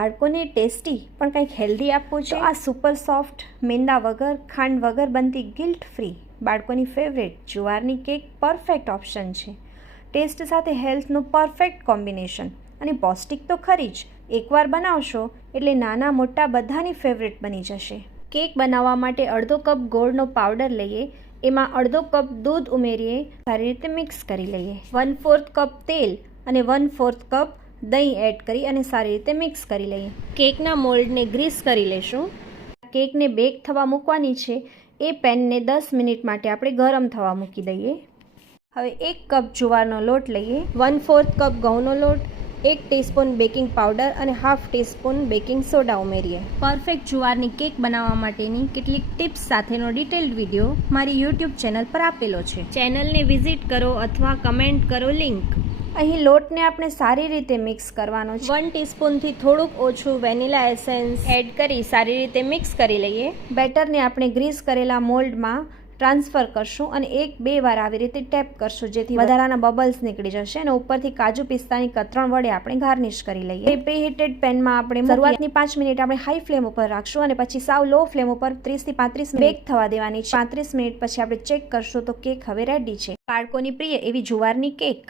બાળકોને ટેસ્ટી પણ કંઈક હેલ્ધી આપવું છે, આ સુપર સોફ્ટ મેંદા વગર ખાંડ વગર બનતી ગિલ્ટ ફ્રી બાળકોની ફેવરેટ જુવારની કેક પરફેક્ટ ઓપ્શન છે. ટેસ્ટ સાથે હેલ્થનું પરફેક્ટ કોમ્બિનેશન અને પૌષ્ટિક તો ખરી જ. એકવાર બનાવશો એટલે નાના મોટા બધાની ફેવરેટ બની જશે. કેક બનાવવા માટે અડધો કપ ગોળનો પાવડર લઈએ, એમાં અડધો કપ દૂધ ઉમેરીએ, સારી રીતે મિક્સ કરી લઈએ. 1/4 કપ તેલ અને 1/4 કપ દહીં એડ કરી અને સારી રીતે મિક્સ કરી લઈએ. કેકના મોલ્ડને ગ્રીસ કરી લેશું. કેકને બેક થવા મૂકવાની છે એ પેનને 10 મિનિટ માટે આપણે ગરમ થવા મૂકી દઈએ. હવે 1 કપ જુવારનો લોટ લઈએ, 1/4 કપ ઘઉંનો લોટ, 1 ટીસ્પૂન બેકિંગ પાવડર અને હાફ ટીસ્પૂન બેકિંગ સોડા ઉમેરીએ. પરફેક્ટ જુવારની કેક બનાવવા માટેની કેટલીક ટિપ્સ સાથેનો ડિટેલ્ડ વિડીયો મારી યુટ્યુબ ચેનલ પર આપેલો છે. ચેનલને વિઝિટ કરો અથવા કમેન્ટ કરો લિંક. અહીં લોટને આપણે સારી રીતે મિક્સ કરવાનો છે. 1 ટીસ્પૂનથી થોડુંક ઓછું વેનીલા એસેન્સ એડ કરી સારી રીતે મિક્સ કરી લઈએ. બેટરને આપણે ગ્રીસ કરેલા મોલ્ડમાં ટ્રાન્સફર કરશું અને 1-2 વાર આવી રીતે ટેપ કરશું જેથી વધારાના બબલ્સ નીકળી જશે અને ઉપરથી કાજુ પિસ્તાની કતરણ વડે આપણે ગાર્નિશ કરી લઈએ. પ્રીહીટેડ પેનમાં આપણે શરૂઆતની 5 મિનિટ આપણે હાઈ ફ્લેમ ઉપર રાખશું અને પછી સાવ લો ફ્લેમ ઉપર 30 થી 35 મિનિટ બેક થવા દેવાની છે. 35 મિનિટ પછી આપણે ચેક કરશું તો કેક હવે રેડી છે. બાળકોની પ્રિય એવી જુવારની કેક.